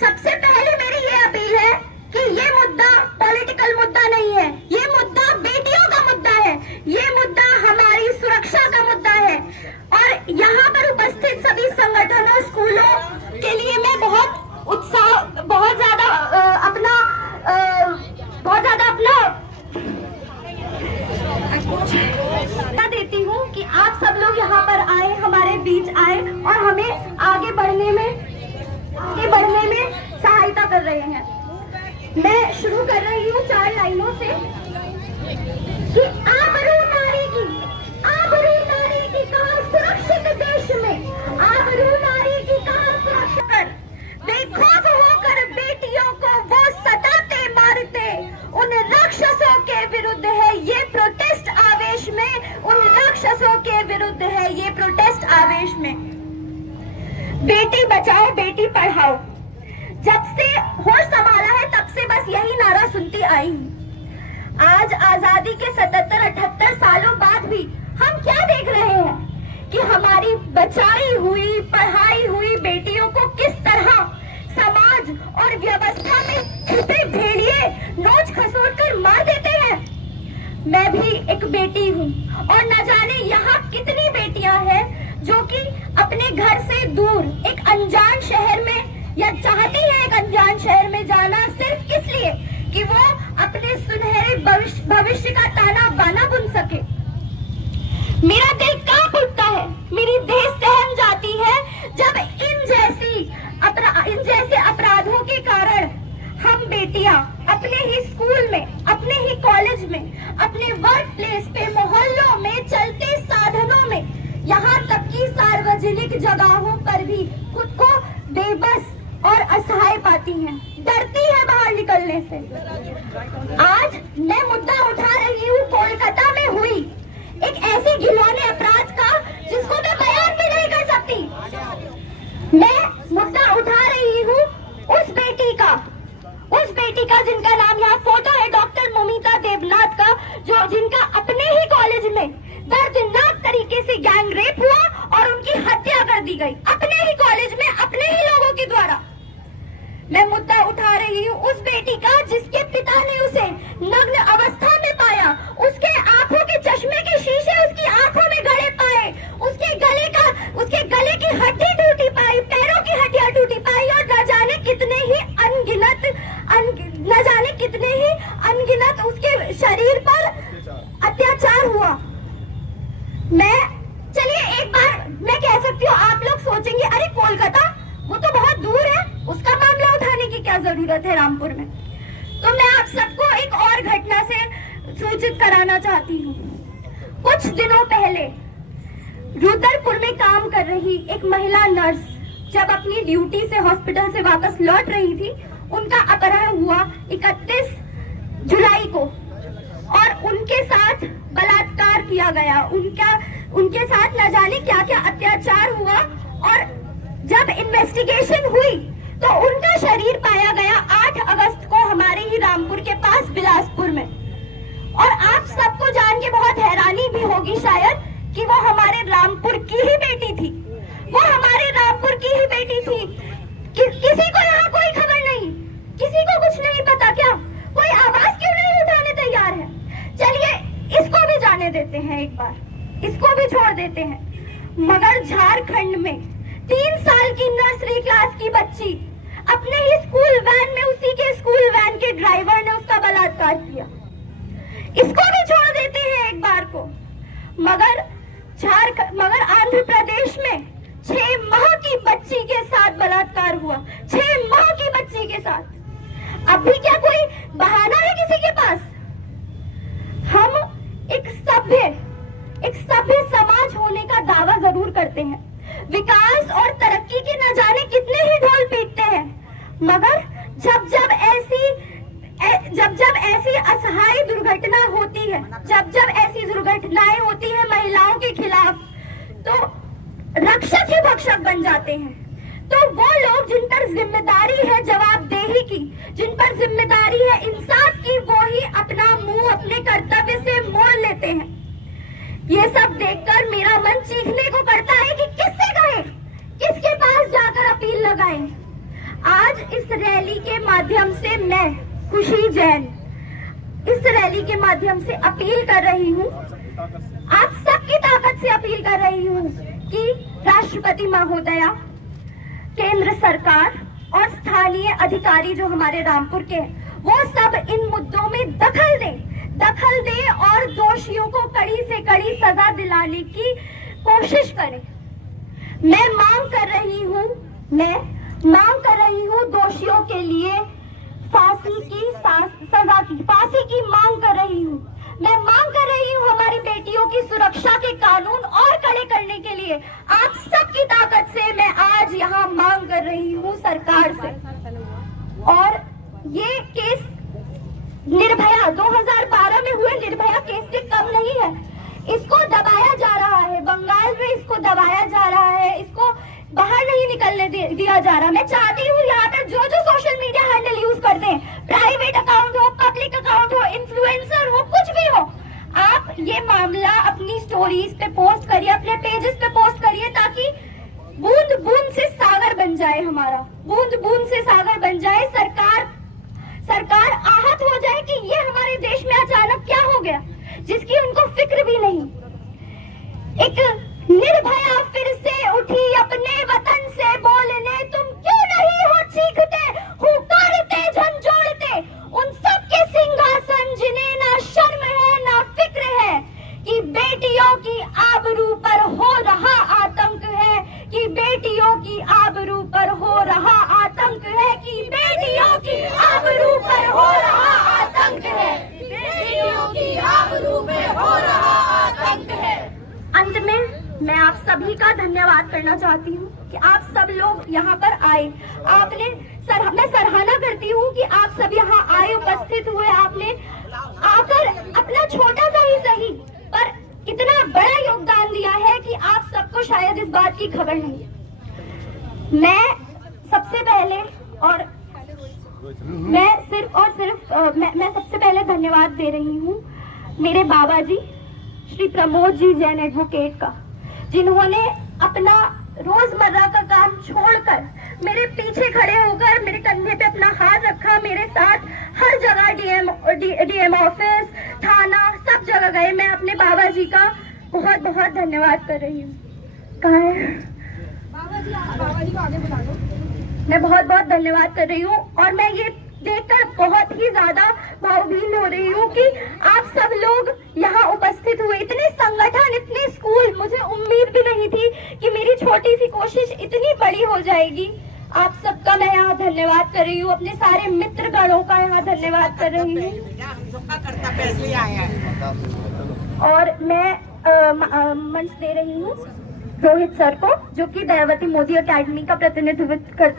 सबसे पहले मेरी ये अपील है कि ये मुद्दा पॉलिटिकल मुद्दा नहीं है, ये मुद्दा बेटियों का मुद्दा है, ये मुद्दा हमारी सुरक्षा का मुद्दा है। और यहाँ पर उपस्थित सभी संगठनों, स्कूलों के लिए मैं बहुत ज्यादा अपना देती हूँ कि आप सब लोग यहाँ पर आए, हमारे बीच आए और हमें आगे बढ़ने में सहायता कर रहे हैं। मैं शुरू कर रही हूँ 4 लाइनों से कि आबरू नारी की कहाँ सुरक्षित देश में, आबरू नारी की कहाँ सुरक्षित, बेखौफ होकर बेटियों को वो सताते मारते, उन राक्षसों के विरुद्ध है ये प्रोटेस्ट आवेश में, उन राक्षसों के विरुद्ध है ये प्रोटेस्ट आवेश में। बेटी बचाओ बेटी पढ़ाओ, जब से होश संभाला है तब से बस यही नारा सुनती आई हूँ। आज आजादी के 77-78 सालों बाद भी हम क्या देख रहे हैं कि हमारी बचाई हुई, पढ़ाई हुई बेटियों को किस तरह समाज और व्यवस्था में छुपे भेड़िए नोच खसोट कर मार देते हैं। मैं भी एक बेटी हूँ और न जाने यहाँ कितनी बेटियां हैं जो कि अपने घर से दूर एक अनजान शहर में या चाहती है एक अनजान शहर में जाना सिर्फ इसलिए कि वो अपने सुनहरे भविष्य का ताना बाना बुन सके। मेरा दिल कांप उठता है, मेरी देह सहम जाती है जब इन जैसे अपराधों के कारण हम बेटियां अपने ही स्कूल में, अपने ही कॉलेज में, अपने वर्क प्लेस पे, मोहल्लों में, चलते साधनों में, यहाँ तक कि सार्वजनिक जगहों पर भी खुद को बेबस और असहाय पाती हैं, डरती है बाहर निकलने से। आज मैं मुद्दा उठा रही हूँ कोलकाता में हुई एक ऐसे घिनौने अपराध का जिसको मैं बयान भी नहीं कर सकती। मैं मुद्दा उठा रही हूँ उस बेटी का जिनका नाम यहाँ फोटो है, डॉक्टर मोमिता देवनाथ का, जो जिनका अपने ही कॉलेज में दर्दनाक तरीके से गैंग रेप हुआ और उनकी हत्या कर दी गई, अपने ही कॉलेज में, अपने ही लोगों के द्वारा। मैं मुद्दा उठा रही हूँ उस बेटी का जिसके पिता ने उसे नग्न अवस्था में पाया, उसके आंखों के चश्मे के शीशे उसकी आंखों में गड़े पाए, उसके गले की हड्डी टूटी पाई, पैरों की हड्डियां टूटी पाई और न जाने कितने ही अनगिनत उसके शरीर पर अत्याचार हुआ। चलिए एक बार मैं कह सकती हूँ, आप लोग सोचेंगे अरे कोलकाता वो तो बहुत दूर है, उसका मामला उठाने की क्या जरूरत है रामपुर में। तो मैं आप सबको एक और घटना से सूचित कराना चाहती हूँ। कुछ दिनों पहले रुद्रपुर में काम कर रही एक महिला नर्स जब अपनी ड्यूटी से हॉस्पिटल से वापस लौट रही थी, उनका अपहरण हुआ 31 जुलाई को और उनके साथ बलात्कार किया गया, उनके साथ न जाने क्या क्या अत्याचार हुआ। और जब इन्वेस्टिगेशन हुई तो उनका शरीर पाया गया 8 अगस्त को हमारे ही रामपुर के पास बिलासपुर में। और आप सबको जान के बहुत हैरानी भी होगी शायद कि वो हमारे रामपुर की ही बेटी थी, वो हमारे रामपुर की ही बेटी थी। किसी को यहाँ कोई खबर नहीं, किसी को कुछ नहीं पता क्या, कोई आवाज क्यों नहीं उठाने तैयार है। चलिए इसको भी जाने देते हैं, एक बार इसको भी छोड़ देते हैं। मगर झारखंड में 3 साल की नर्सरी क्लास की बच्ची अपने ही स्कूल वैन में, उसी के स्कूल वैन के ड्राइवर ने उसका बलात्कार किया, इसको भी छोड़ देते हैं एक बार को। मगर आंध्र प्रदेश में 6 माह की बच्ची के साथ बलात्कार हुआ, 6 माह की बच्ची के साथ। अब भी क्या कोई बहाना है किसी के पास? हम एक सभ्य समाज होने का दावा जरूर करते हैं, विकास और तरक्की के न जाने कितने ही ढोल पीटते हैं, मगर जब ऐसी असहाय दुर्घटना होती है, जब ऐसी दुर्घटनाएं होती है महिलाओं के खिलाफ, तो रक्षक ही भक्षक बन जाते हैं। तो वो लोग जिन पर जिम्मेदारी है जवाबदेही की, जिन पर जिम्मेदारी है इंसाफ की, वो ही अपना मुंह अपने कर्तव्य से मोड़ लेते हैं। ये सब देखकर मेरा मन चीखने को करता है कि किससे कहें, किसके पास जाकर अपील लगाएं। आज इस रैली के माध्यम से मैं खुशी जैन इस रैली के माध्यम से अपील कर रही हूँ, आप सबकी ताकत से अपील कर रही हूँ कि राष्ट्रपति महोदया, केंद्र सरकार और स्थानीय अधिकारी जो हमारे रामपुर के हैं, वो सब इन मुद्दों में दखल दे और दोषियों को कड़ी से कड़ी सजा दिलाने की कोशिश करें। मैं मांग कर रही हूँ दोषियों के लिए फांसी की मांग कर रही हूँ। मैं मांग कर रही हूँ हमारी बेटियों की सुरक्षा के कानून और कड़े करने के लिए आप सबकी ताकत से मैं आज यहाँ मांग कर रही हूँ सरकार से। और ये केस निर्भया 2012 में हुए निर्भया केस से कम नहीं है, इसको दबाया जा रहा है, बंगाल में इसको दबाया जा रहा है, इसको बाहर नहीं निकलने दिया जा रहा। मैं चाहती हूँ यहाँ पे जो सोशल मीडिया हैंडल यूज करते हैं, प्राइवेट अकाउंट हो, पब्लिक अकाउंट हो, इन्फ्लुएंसर हो, कुछ भी हो, आप ये मामला अपनी स्टोरीज पे पोस्ट करिए, अपने पेजेस पे पोस्ट करिए, ताकि बूंद बूंद से सागर बन जाए, हमारा बूंद बूंद से सागर बन जाए। सरकार आहत हो जाए कि ये हमारे देश में अचानक क्या हो गया, जिसकी उनको फिक्र भी नहीं। एक निर्भया फिर से उठी अपने वतन से बोलने, तुम क्यों नहीं हो चीखते, हुकारते झंझोड़ते उन सब के सिंहासन जिन्हें ना शर्म है ना फिक्र है, कि बेटियों की आबरू पर हो रहा आतंक है, कि बेटियों की आबरू पर हो रहा आतंक है, कि बेटियों की आबरू पर हो रहा आतंक है, बेटियों की आबरू पे हो रहा आतंक है। अंत में मैं आप सभी का धन्यवाद करना चाहती हूँ कि आप सब लोग यहाँ पर आए। मैं सराहना करती हूँ कि आप सब यहाँ आए, उपस्थित हुए, आपने आकर अपना छोटा सा ही सही पर इतना बड़ा योगदान दिया है कि आप सबको शायद इस बात की खबर नहीं। मैं सबसे पहले और मैं सबसे पहले धन्यवाद दे रही हूँ मेरे बाबा जी श्री प्रमोद जी जैन एडवोकेट का, जिन्होंने अपना रोजमर्रा का काम छोड़कर मेरे पीछे खड़े होकर मेरे कंधे पे अपना हाथ रखा, मेरे साथ हर जगह डीएम ऑफिस, थाना, सब जगह गए। मैं अपने बाबा जी का बहुत बहुत धन्यवाद कर रही हूँ। कहाँ है बाबा जी को आगे बुला लो। मैं बहुत बहुत धन्यवाद कर रही हूँ और मैं ये देखकर बहुत ही ज्यादा भावभीन हो रही हूँ कि आप सब लोग यहाँ उपस्थित हुए, इतने संगठन, इतने स्कूल, मुझे उम्मीद भी नहीं थी कि मेरी छोटी सी कोशिश इतनी बड़ी हो जाएगी। आप सबका मैं यहाँ धन्यवाद कर रही हूँ, अपने सारे मित्रगणों का यहाँ धन्यवाद कर रही हूँ। और मैं मंच दे रही हूँ रोहित सर को, जो कि दयावती मोदी अकेडमी का प्रतिनिधित्व करते